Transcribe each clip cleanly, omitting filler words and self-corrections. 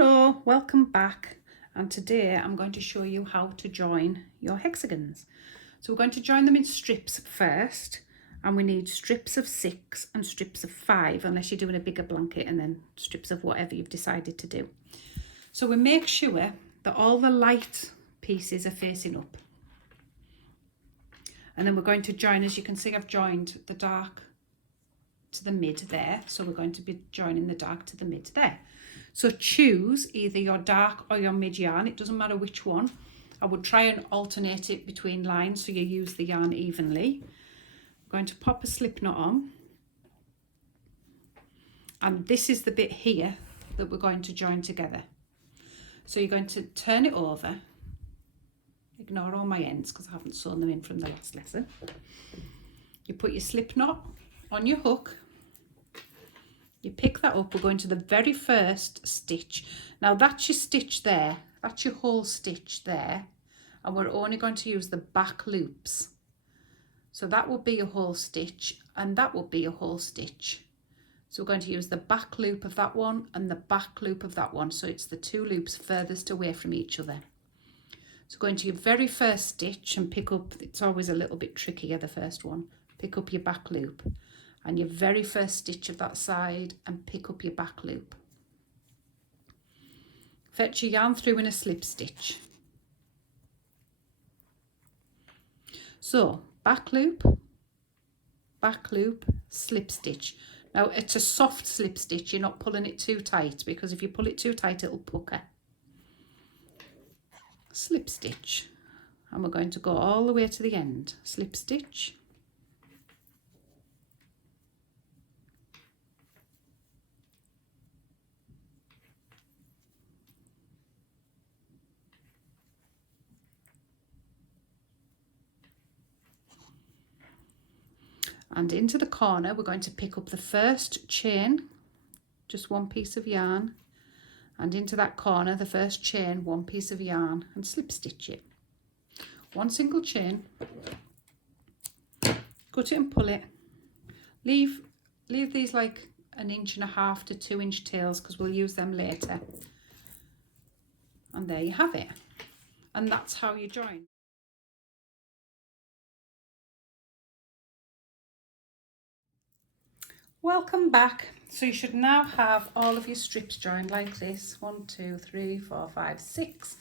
Hello, welcome back, and today I'm going to show you how to join your hexagons. So we're going to join them in strips first, and we need strips of 6 and strips of 5 unless you're doing a bigger blanket, and then strips of whatever you've decided to do. So we make sure that all the light pieces are facing up, and then we're going to join, as you can see I've joined the dark to the mid there, so we're going to be joining the dark to the mid there. So choose either your dark or your mid yarn, it doesn't matter which one. I would try and alternate it between lines so you use the yarn evenly. I'm going to pop a slip knot on, and this is the bit here that we're going to join together. So you're going to turn it over, ignore all my ends because I haven't sewn them in from the last lesson. You put your slip knot on your hook, you pick that up, we're going to the very first stitch. Now that's your stitch there, that's your whole stitch there, and we're only going to use the back loops. So that will be your whole stitch, and that will be your whole stitch. So we're going to use the back loop of that one and the back loop of that one, so it's the two loops furthest away from each other. So go into your very first stitch and pick up, it's always a little bit trickier, the first one, pick up your back loop, and your very first stitch of that side and pick up your back loop. Fetch your yarn through in a slip stitch. So back loop, slip stitch. Now it's a soft slip stitch, you're not pulling it too tight, because if you pull it too tight it'll pucker. Slip stitch, and we're going to go all the way to the end. Slip stitch, and into the corner we're going to pick up the first chain, just one piece of yarn, and into that corner the first chain, one piece of yarn, and slip stitch it. One single chain, cut it and pull it. Leave these like 1.5 to 2 inch tails because we'll use them later. And there you have it. And that's how you join. Welcome back. So you should now have all of your strips joined like this. 1, 2, 3, 4, 5, 6.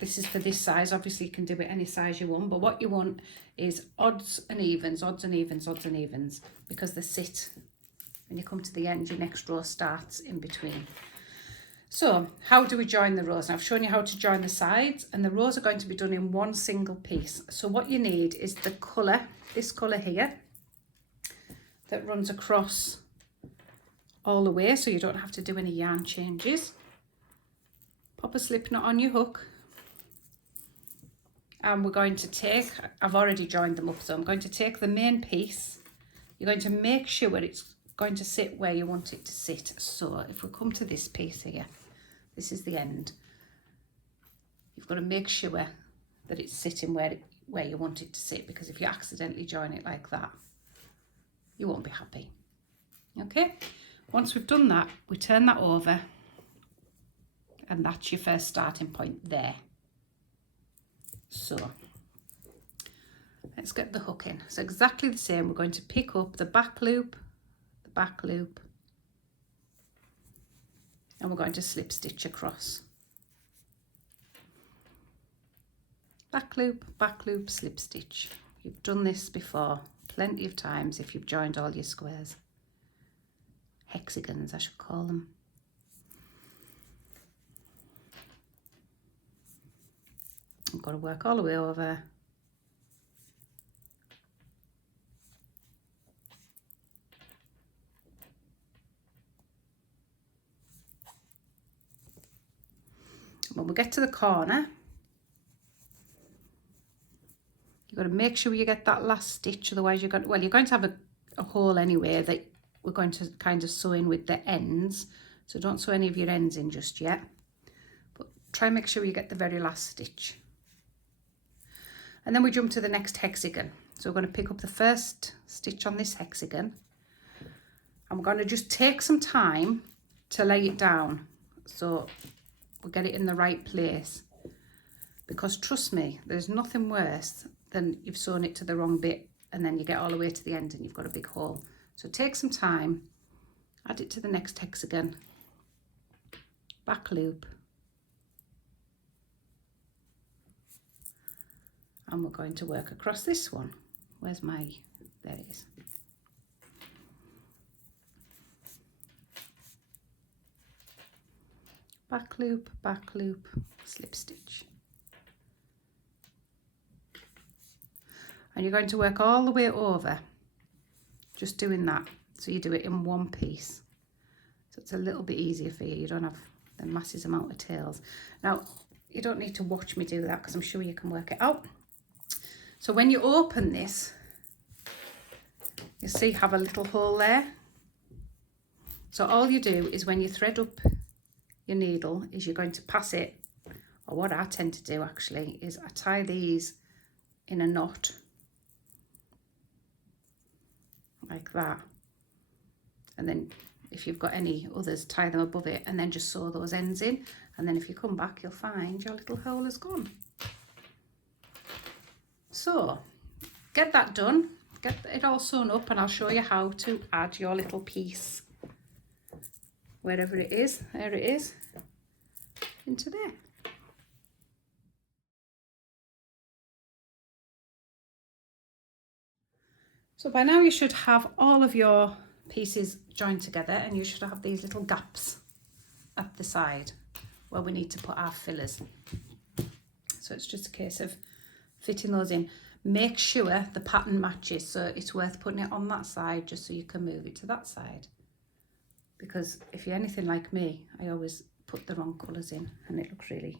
This is for this size. Obviously you can do it any size you want, but what you want is odds and evens, odds and evens, odds and evens, because they sit when you come to the end. Your next row starts in between. So how do we join the rows? Now I've shown you how to join the sides, and the rows are going to be done in one single piece. So what you need is the colour, this colour here, that runs across all the way, so you don't have to do any yarn changes. Pop a slip knot on your hook, and we're going to take, I've already joined them up, so I'm going to take the main piece. You're going to make sure it's going to sit where you want it to sit. So if we come to this piece here, this is the end. You've got to make sure that it's sitting where you want it to sit, because if you accidentally join it like that, you won't be happy. Okay, once we've done that, we turn that over, and that's your first starting point there. So let's get the hook in. So exactly the same, we're going to pick up the back loop, and we're going to slip stitch across. Back loop, slip stitch. You've done this before plenty of times if you've joined all your squares. Hexagons, I should call them. I've got to work all the way over. When we get to the corner, you've got to make sure you get that last stitch, otherwise you're going to have a hole anyway that we're going to kind of sew in with the ends, so don't sew any of your ends in just yet, but try and make sure you get the very last stitch. And then we jump to the next hexagon. So we're going to pick up the first stitch on this hexagon, and we're going to just take some time to lay it down so we'll get it in the right place, because trust me, there's nothing worse than you've sewn it to the wrong bit and then you get all the way to the end and you've got a big hole. So take some time, add it to the next hexagon, back loop, and we're going to work across this one. Where's my, there it is. Back loop, slip stitch. And you're going to work all the way over, just doing that. So you do it in one piece. So it's a little bit easier for you. You don't have the massive amount of tails. Now, you don't need to watch me do that because I'm sure you can work it out. So when you open this, you see have a little hole there. So all you do is when you thread up your needle is you're going to pass it, or what I tend to do actually is I tie these in a knot like that, and then if you've got any others, tie them above it and then just sew those ends in, and then if you come back you'll find your little hole is gone. So get that done, get it all sewn up, and I'll show you how to add your little piece wherever it is, there it is, into there. So by now you should have all of your pieces joined together, and you should have these little gaps at the side where we need to put our fillers. So it's just a case of fitting those in. Make sure the pattern matches, so it's worth putting it on that side just so you can move it to that side. Because if you're anything like me, I always put the wrong colours in and it looks really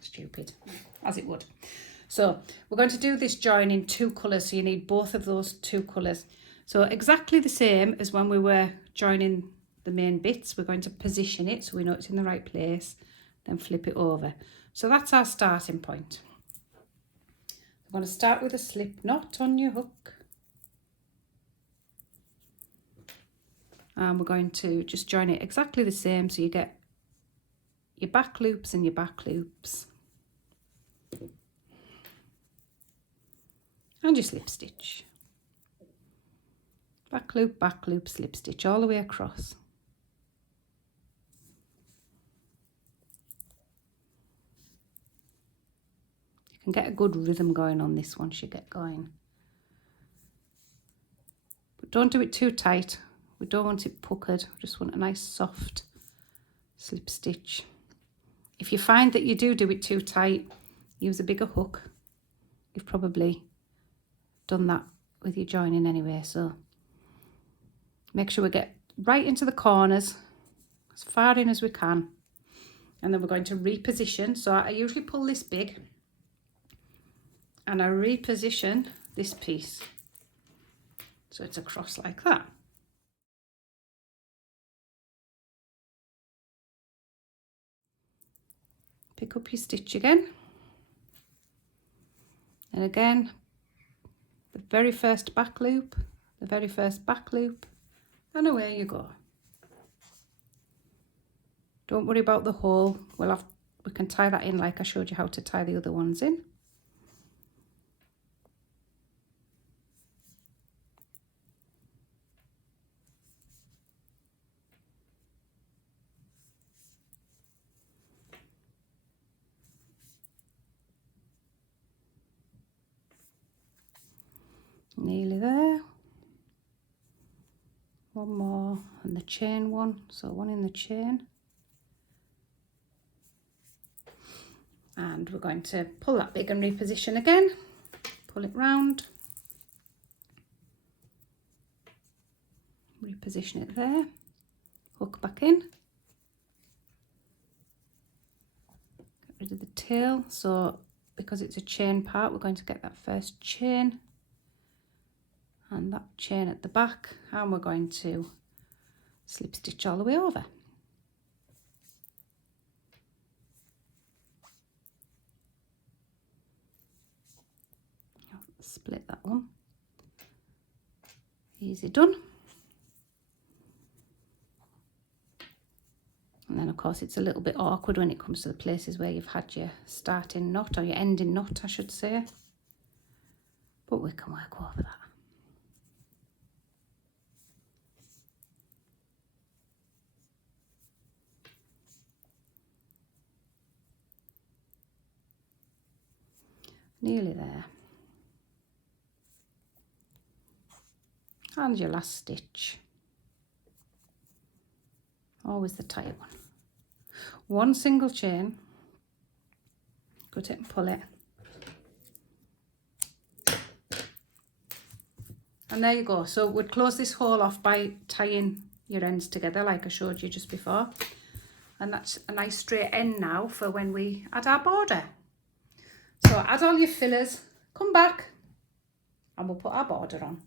stupid, as it would. So we're going to do this join in 2 colours, so you need both of those 2 colours. So exactly the same as when we were joining the main bits, we're going to position it so we know it's in the right place, then flip it over. So that's our starting point. I'm going to start with a slip knot on your hook. And we're going to just join it exactly the same, so you get your back loops and your back loops. And your slip stitch. Back loop, slip stitch all the way across. You can get a good rhythm going on this once you get going. But don't do it too tight. We don't want it puckered. We just want a nice soft slip stitch. If you find that you do it too tight, use a bigger hook. You've probably done that with your joining anyway, so make sure we get right into the corners, as far in as we can, and then we're going to reposition. So I usually pull this big and I reposition this piece so it's across like that. Pick up your stitch again, and again the very first back loop, the very first back loop, and away you go. Don't worry about the hole. We can tie that in like I showed you how to tie the other ones in. Nearly there. One more, and the chain one, so one in the chain. And we're going to pull that big and reposition again. Pull it round. Reposition it there. Hook back in. Get rid of the tail. So because it's a chain part, we're going to get that first chain and that chain at the back, and we're going to slip stitch all the way over. Split that one. Easy done. And then of course it's a little bit awkward when it comes to the places where you've had your starting knot, or your ending knot I should say, but we can work over that. Nearly there. And your last stitch. Always the tight one. One single chain, cut it and pull it. And there you go. So we'd close this hole off by tying your ends together like I showed you just before. And that's a nice straight end now for when we add our border. So add all your fillers, come back, and we'll put our border on.